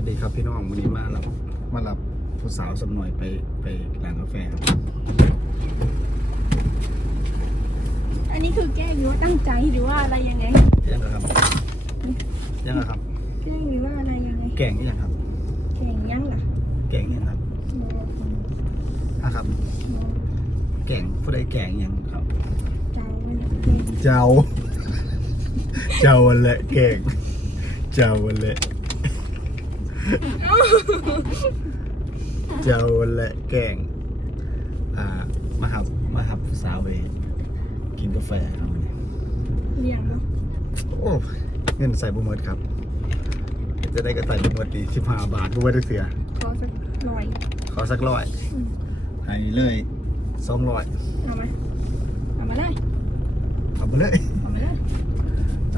วัสดีครับพี่น้องวันนี้มารับมารับผู้สาวสำหน่อยไปไปร้านกาแฟครับอันนี้คือแกล้งหรือว่าตั้งใจหรือว่าอะไรยังไงยังไงครับยังไงครับ แกล้งหรือว่าอะไรยังไง แก่งยังครับ แข่งยังล่ะแก่งยังครับอะครับ แก่งผู้ใดแก่งยังครับเจ้ามันเจ้า เจ้าวันแหละแก่งเจ้าวันแหละ เจ้าวันแหละแก่งอ่ามาหับมาหับผู้สาวไปกินกาแฟครับวันนี้เลี้ยงเนาะโอ้เงินใส่บุหมดครับ จะได้กระต่ายบุหมดดีสิบห้าบาทบุหมดเสียขอสักหน่อยขอสักร้อยอืมให้เลยสองร้อยเอามาเอามาเลยเอาไปเลยเอามาเลย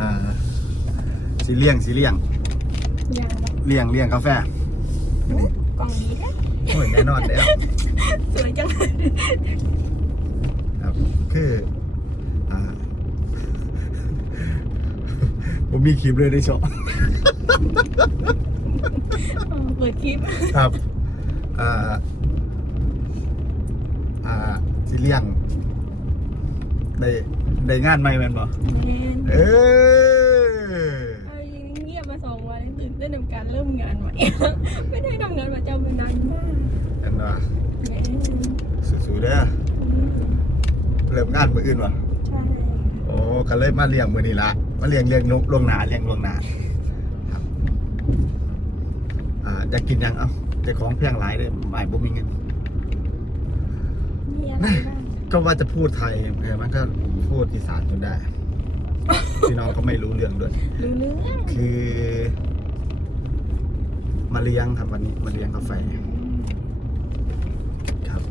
อ่าสีเลี่ยงสีเลี่ยง เลี้ยงเนาะ เลี่ยงเลี่ยงกาแฟโอ้กล่องนี้แท้โอ้ยแน่นอนแล้วสวยจังเลยครับคืออ่าผมมีคลิปเลยในช็อปเออเปิดคลิปครับอ่าอ่าสีเลี่ยงได้ได้งานใหม่แมันบ่แมนเออ เอายังเงียบมาสอง วันตื่นเต้นกับการเริ่มงานใหม่ ไม่ได้ทำงานประจำมานานมากเห็นว่าแมนสู้ๆเด้ออืมเริ่มงานมืออื่นวะใช่โอ้ก็เลยมาเลี้ยงมือนี้ละมาเลี้ยงเลี้ยงลวงลวงหนาเลี้ยงลวงหนาครับอ่าอยากกินยังเอ้าเจะของเพียงหลายเลยไม่บ่มีเงิน มีอะไรบ้างก็ว่าจะพูดไทยเออมันก็พูดอีสานจนได้ พี่น้องก็ไม่รู้เรื่องด้วย รู้เรื่องคือ มาเลี้ยงครับวันนี้มาเลี้ยงกาแฟครับ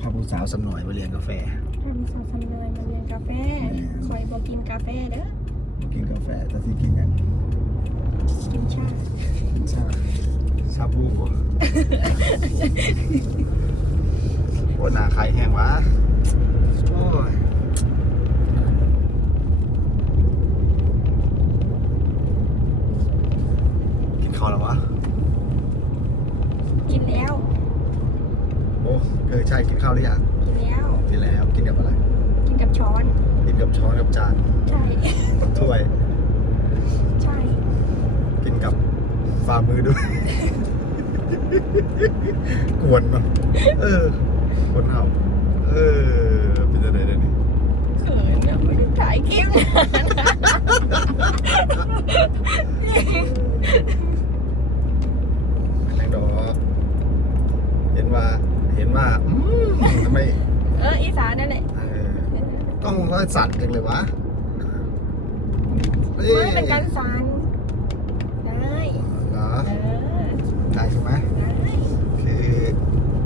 พาผู้สาวสำหน่อยมาเลี้ยงกาแฟทำซอสทำเลยมาเรียนกาแฟคอยบอกกินกาแฟเด้อ กินกาแฟแต่ที่กินยังกินชา ชาชาบูบ่โอ้หน้าใครแห้งวะโอ้ยกินข้าวแล้ววะ กินแล้ว โอ้ เออใช่กินข้าวหรือยังกินแล้ว กินแล้วกินกับอะไร กินกับช้อน กินกับช้อนกับจาน ใช่ กับถ้วย ใช่ กินกับฝ่ามือด้วย กวนเนาะเออ คนเฮาเออเป็นจะได้ได้นี่เขินอะไม่ได้ถ่ายคลิปนะแรงดอกเห็นว่า เห็นว่าอืมทำไม เอออีสานนั่นแหละ เออ ต้องร้อยสั่นจังเลยวะอ้ยไม่เป็นการสานได้เหรอเออได้ใช่ไหมได้คือ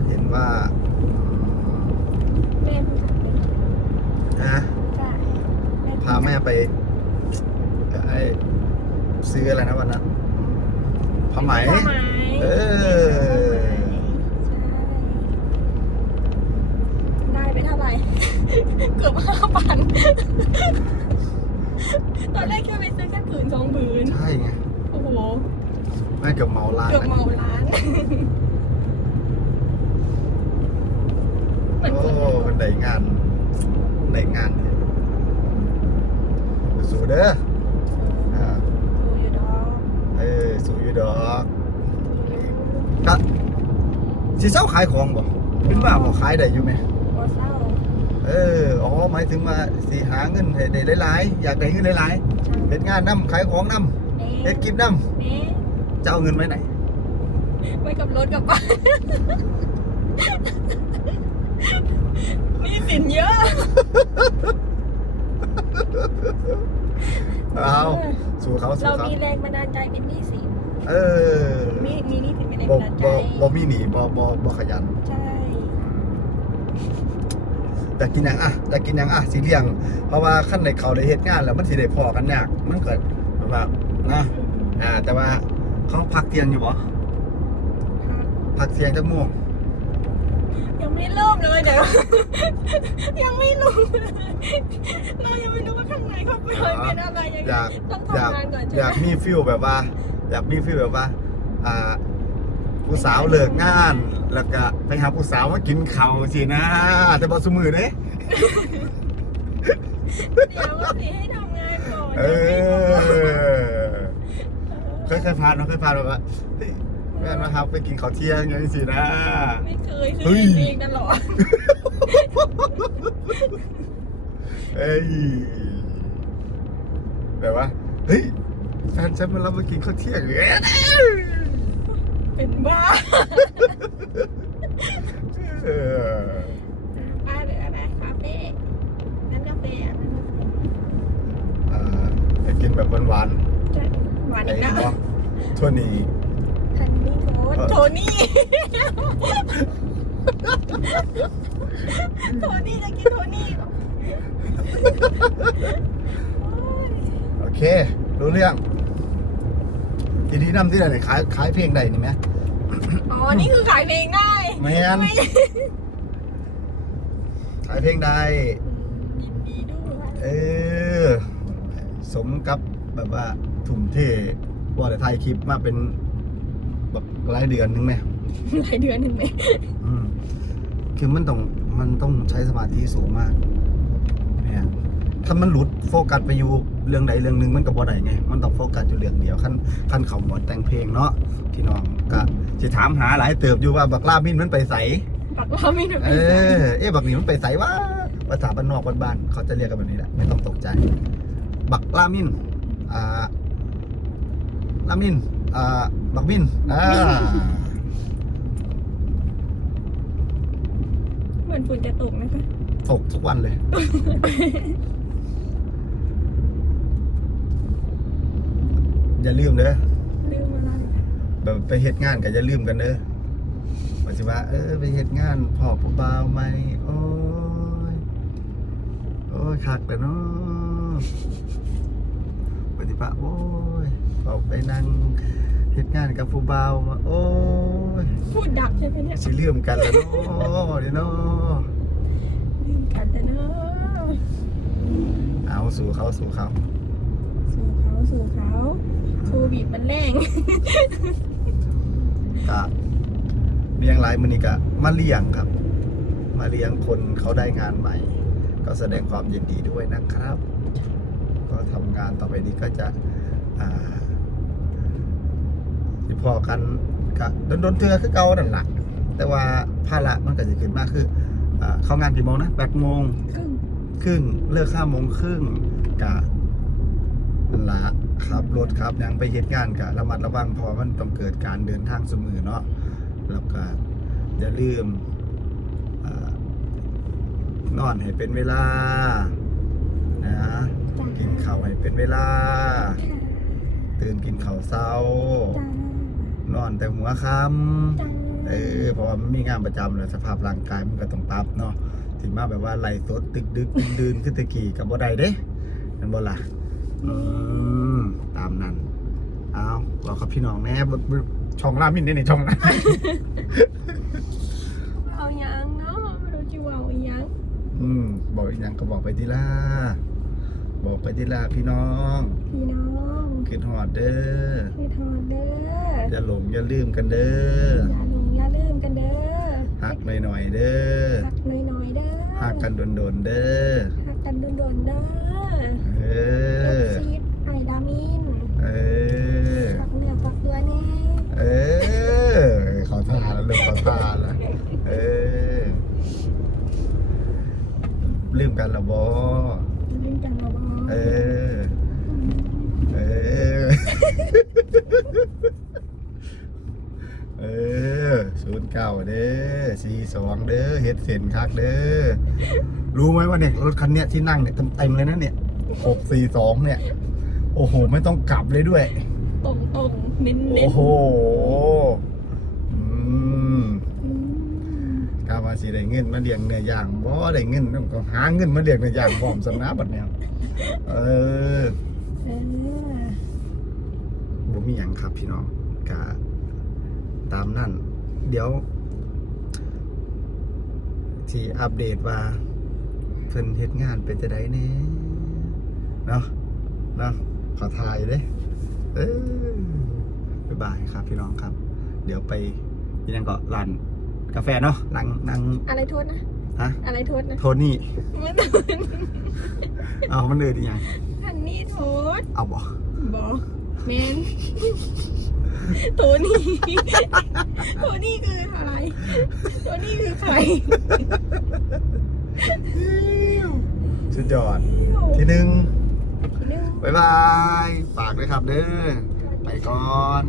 เห็นว่าแม่พูดสานเป็นนะใช่แพูดพาแม่ไปไอ้ซื้ออะไรนะวันนั้นผ้าไหม ผ้าไหม เออ ใช่ได้ไปเท่าไหร่ เกือบห้าพันตอนแรกแค่ไปซื้อแค่ผืนสองผืนใช่ไงโอ้โหแม่เกือบเมาร้านเกือบเมาร้านเหมือนโอ้คนเป็นได้งานได้งานสู้เด้ออ่าดูอยู่ดอกเออสู้อยู่ดอกก็สิเช้าขายของบ่เป็นว่าบ่ขายได้อยู่ไหมโอเศร้า เอออ๋อหมายถึงว่าสิหาเงินให้ได้หลายๆอยากได้เงินหลายใช่ๆเฮ็ดงานนํขายของนํเอ๊เฮ็ดะกินนํเอ๊ะจะเอาเงินไว้ไหนไปกับรถกลับบ้านมีสินเยอะเอาสู่เขาสู่เราเขามีแรงบันดาลใจเป็นหนี้สินเออมีมีหนี้สินเป็นแรงบ่บันดาลใจบ่บ่มีหนีบ่บ่บ่ขยันใช่ อยากกินหยังอะอยากกินหยังอะสิเลี้ยง เพราะว่าขั้นในเขาได้เฮ็ดงานแล้วมันสิได้พอกันยากมันเกิดแบบว่านะอ่า แต่ว่าเขาพักเที่ยงอยู่บ่พักพักเที่ยงจักโมงยังไม่เริ่มเลยเดี๋ยว ยังไม่รู้เลยเรายังไม่รู้ว่าข้างในเขาเป็นเป็นอะไรยังไงอยากต้องอยากทำงานก่อนใช่อยากไหมมีฟิลแบบว่า อยากมีฟิลแบบว่า อ่า ผู้สาวเลิกงาน แล้วก็ไปหาผู้สาวมากินข้าวสินะ แต่บอสมือเด้ เดี๋ยวว่าสิให้ทำงานก่อนเอยังไม่รู้อเคยเคยผ่านเนาะเคยผ่านแบบว่าเฮ้ยแม่นมาครับไปกินข้าวเที่ยงอย่างนี้สินะ ไม่เคยเฮ้คือยเองตลอดเอ้ยแบบว่าเฮ้ยแฟนฉันมารับมากินข้าวเที่ยงเอ้ย เป็นบ้าเออบ้าหรืออะไรคาเฟ่นั่นกาแฟอะนั่นกาแฟอ่าไปกินแบบหวานใช่หวานๆอีไอ้กแล้วเนาะทั่วนี้ทันนี่โทษโทนี่โทนี่จะกินโทนี่เหรอโอ้ยโอเค รู้เรื่องทีนี้นำที่ไหนขายขายเพลงใดนี่ไหม อ๋อ นี่คือขายเพลงได้แมนไม่ขายเพลงใดยินดีด้วยเออ สมกับแบบว่าทุ่มเทว่าแต่ถ่ายคลิปมาเป็นแบบหลายเดือนนึงไหมหลายเดือนหนึ่งไหมอืมคือมันต้องมันต้องใช้สมาธิสูงมากเนี่ยถ้ามันหลุดโฟกัสไปอยู่เรื่องใดเรื่องหนึ่งมันก็บ่ได้ไง มันต้องโฟกัสอยู่เรื่องเดียวขั้นขั้นเขาหมดแต่งเพลงเนาะพี่น้องก็ จะถามหาหลายเติบอยู่ว่าบักลามินมันไปใสปักเราไม่ถูกเออเอ๊ะบักนี่มันไปใสว่าภาษาบ้านนอกบ้านๆเขาจะเรียกกันแบบนี้แหละไม่ต้องตกใจ บักลามินอ่าลามินอ่าบักมินอ่าเหมือนฝุ่นจะตกนะคะตกทุกวันเลย อย่าลืมเด้อลืมอะไรแบบ ไปเฮ็ดงานก็อย่าลืมกันเด้อว่าสิว่า เออ ไปเฮ็ดงานพอผู้บ่าวไหมโอ้ยโอ้ยคักแต่เนาะปฏิปะโอ้ยออกไปนั่งเฮ็ดงานกับผู้บ่าวมาโอ้ยพูดดักใช่ไหมเนี่ยสิลืมกันแล้วเนาะเดี๋ยวเนาะลืมกันแต่เนอะเอาสู่เขาสู่เขา สู่เขาสู่เขาโควิดมันแรงกะเลี้ยงหลายมือนี้กะมาเลี้ยงครับ มาเลี้ยงคนเขาได้งานใหม่ ก็แสดงความยินดีด้วยนะครับ ก็ทำงานต่อไปนี้ก็จะอ่าสิพอกันกะโดนๆเทือคือเก่านั่นแหละแต่ว่าภาระมันก็จะขึ้นมากคืออ่าเข้างานกี่โมงนะแปดโมงครึ่งครึ่งเลิกห้าโมงครึ่งกะนั่น ละครับรถครับยังไปเหตุงานกะระมัดระวังเพอมันต้องเกิดการเดินทางเสมอเนาะแล้วก็อย่าลืมอนอนให้เป็นเวลานะกินข้าวให้เป็นเวลา ตื่นกินข้าวเช้าจ้านอนแต่หัวค่จ้าำเออเพราะว่ามันมีงานประจำเลยสภาพร่างกายมันก็ต้องปรับเนาะถึงมาแบบว่าไหลสดตึกดึกดึกดื่นขึ้นตะกี้กับบ่ได้เด้นั่นบ่ล่ะ อืมตามนั้น เอาบอกกับพี่น้องแน่บ่บ่ช่องรามินนี่ในช่องนะเอายังเนาะเราจะว่าเอายังอืมบอกอีกอย่างก็บอกไปทีละบอกไปทีละพี่น้องพี่น้องคิดฮอดเด้อให้ทอดเด้ออย่าหลงอย่าลืมกันเด้ออย่าลงอย่าลืมกันเด้อ หักหน่อยๆเด้อหักหน่อยๆเด้อ หักกันโดนๆเด้อหักกันโดนๆเด้อเอเออฟซีดไอดามินเออฝักเนื้อฝักตัวแน่เออขอทานแล้วเริ่มขอทานแล้วเออลืมกันและบอเล่นกันเราบ้างเออเออ เออศูนย์ เก้าเด้อสี่สองเด้อเฮ็ดเส้นคักเด้อรู้ไหมว่าเนี่ยรถคันเนี้ยที่นั่งเนี่ยเต็มๆเลยนะเนี่ยหกสี่สองเนี่ย โอ้โห ไม่ต้องกลับเลยด้วย ตรงตรงๆเน้นเน้โอ้นโหอืมกาว่าสิได้เงินมาเลี้ยงเนื้อย่างบ่ได้เงินต้องก็หาเงินมาเลี้ยงเนื้อย่างพร้อมสำนักบัดเนี้ยเออเออบ่มีหยังครับพี่น้องกะตามนั่น เดี๋ยว ที่อัปเดตว่า เพิ่นเฮ็ดงานเป็นจะได้แน่เนาะเนาะขอถ่ายเด้เออบ๊ายบายครับพี่น้องครับ เดี๋ยวไปที่นั่นก็ร้านกาแฟเนาะนั่งนั่งอะไรโทษนะฮะอะไรโทษนะโทนี่ไม่ต้องเอามันเลยดิยังอันนี้โทษเอาบ่บอ แมนตัวนี้ ตัวนี้คืออะไร ตัวนี้คือใคร สุดยอด ที่หนึ่งทีนึงบ๊ายบาย ฝากด้วยครับเด้อ ไปก่อน